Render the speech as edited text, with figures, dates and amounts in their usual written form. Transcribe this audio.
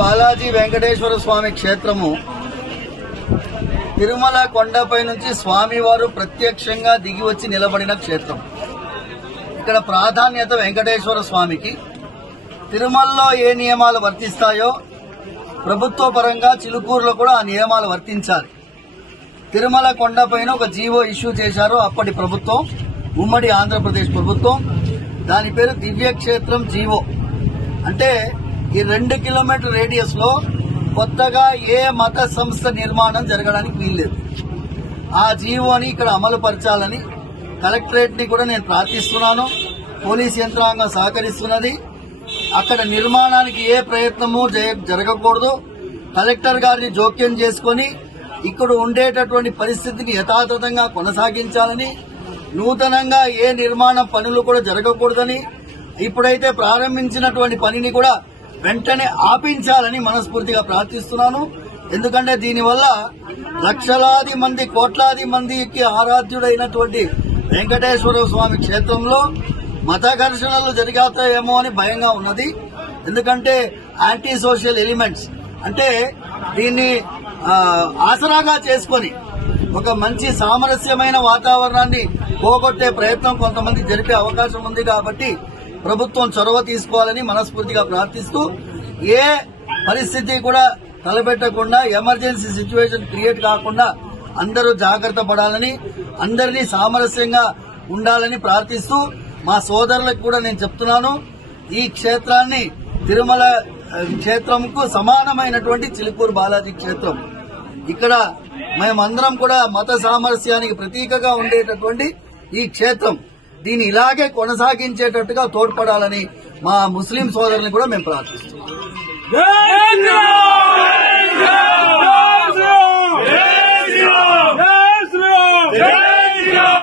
బాలాజీ వెంకటేశ్వర స్వామి క్షేత్రము తిరుమల కొండపై నుంచి స్వామివారు ప్రత్యక్షంగా దిగి వచ్చి నిలబడిన క్షేత్రం. ఇక్కడ ప్రాధాన్యత వెంకటేశ్వర స్వామికి. తిరుమలలో ఏ నియమాలు వర్తిస్తాయో ప్రభుత్వ పరంగా చిలుకూరులో కూడా ఆ నియమాలు వర్తించాలి. తిరుమల కొండపైన ఒక జీవో ఇష్యూ చేశారు అప్పటి ప్రభుత్వం, ఉమ్మడి ఆంధ్రప్రదేశ్ ప్రభుత్వం. దాని పేరు దివ్యక్షేత్రం జీవో. అంటే ఈ 2 కిలోమీటర్ రేడియస్ లో కొత్తగా ఏ మత సంస్థ నిర్మాణం జరగడానికి వీల్లేదు. ఆ జీవోని ఇక్కడ అమలు పరచాలని కలెక్టరేట్ ని కూడా నేను ప్రార్థిస్తున్నాను. పోలీస్ యంత్రాంగం సహకరిస్తున్నది. అక్కడ నిర్మాణానికి ఏ ప్రయత్నము జరగకూడదు. కలెక్టర్ గారిని జోక్యం చేసుకుని ఇక్కడ ఉండేటటువంటి పరిస్థితిని యథాతథంగా కొనసాగించాలని, నూతనంగా ఏ నిర్మాణ పనులు కూడా జరగకూడదని, ఇప్పుడైతే ప్రారంభించినటువంటి పనిని కూడా వెంటనే ఆపించాలని మనస్ఫూర్తిగా ప్రార్థిస్తున్నాను. ఎందుకంటే దీనివల్ల లక్షలాది మంది, కోట్లాది మందికి ఆరాధ్యుడైనటువంటి వెంకటేశ్వర స్వామి క్షేత్రంలో మత ఘర్షణలు జరిగాతాయేమో అని భయంగా ఉన్నది. ఎందుకంటే యాంటీ సోషల్ ఎలిమెంట్స్ అంటే దీన్ని ఆసరాగా చేసుకొని ఒక మంచి సామరస్యమైన వాతావరణాన్ని పోగొట్టే ప్రయత్నం కొంతమంది జరిపే అవకాశం ఉంది. కాబట్టి ప్రభుత్వం చొరవ తీసుకోవాలని మనస్ఫూర్తిగా ప్రార్థిస్తూ, ఏ పరిస్థితి కూడా తలపెట్టకుండా, ఎమర్జెన్సీ సిచ్యువేషన్ క్రియేట్ కాకుండా అందరూ జాగ్రత్త పడాలని, అందరినీ సామరస్యంగా ఉండాలని ప్రార్థిస్తూ, మా సోదరులకు కూడా నేను చెప్తున్నాను, ఈ క్షేత్రాన్ని తిరుమల క్షేత్రంకు సమానమైనటువంటి చిలుకూరు బాలాజీ క్షేత్రం. ఇక్కడ మేమందరం కూడా మత సామరస్యానికి ప్రతీకగా ఉండేటటువంటి ఈ క్షేత్రం, దీన్ని ఇలాగే కొనసాగించేటట్టుగా తోడ్పడాలని మా ముస్లిం సోదరుని కూడా మేము ప్రార్థిస్తున్నాం.